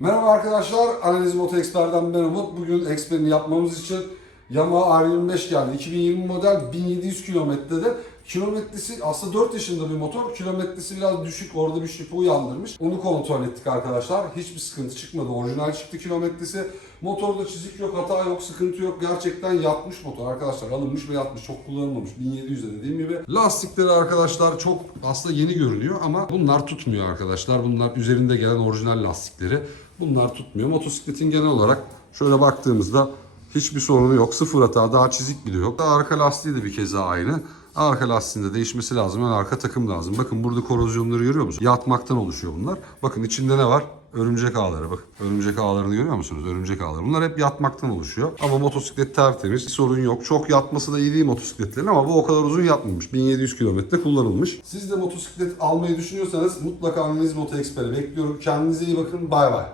Merhaba arkadaşlar, Analiz Moto Expert'ten ben Umut. Bugün Expert'ini yapmamız için Yamaha R25 geldi. 2020 model 1700 kilometrede. Kilometresi aslında 4 yaşında bir motor. Kilometresi biraz düşük. Orada bir şüphe uyandırmış. Onu kontrol ettik arkadaşlar. Hiçbir sıkıntı çıkmadı. Orijinal çıktı kilometresi. Motorda çizik yok, hata yok, sıkıntı yok. Gerçekten yatmış motor arkadaşlar. Alınmış ve yatmış. Çok kullanılmamış. 1700'de dediğim gibi. Lastikleri arkadaşlar çok aslında yeni görünüyor ama bunlar tutmuyor arkadaşlar. Bunlar üzerinde gelen orijinal lastikleri. Bunlar tutmuyor. Motosikletin genel olarak şöyle baktığımızda hiçbir sorunu yok. Sıfır hata, daha çizik bile yok. Arka lastiği de bir keza aynı. Arka lastiğinde değişmesi lazım. Ön arka takım lazım. Bakın burada korozyonları görüyor musunuz? Yatmaktan oluşuyor bunlar. Bakın içinde ne var? Örümcek ağları bakın. Örümcek ağlarını görüyor musunuz? Örümcek ağları. Bunlar hep yatmaktan oluşuyor. Ama motosiklet tertemiz. Bir sorun yok. Çok yatması da iyi değil motosikletlerin ama bu o kadar uzun yatmamış. 1700 kilometre kullanılmış. Siz de motosiklet almayı düşünüyorsanız mutlaka Analiz Moto Expert'e bekliyorum. Kendinize iyi bakın. Bay bay.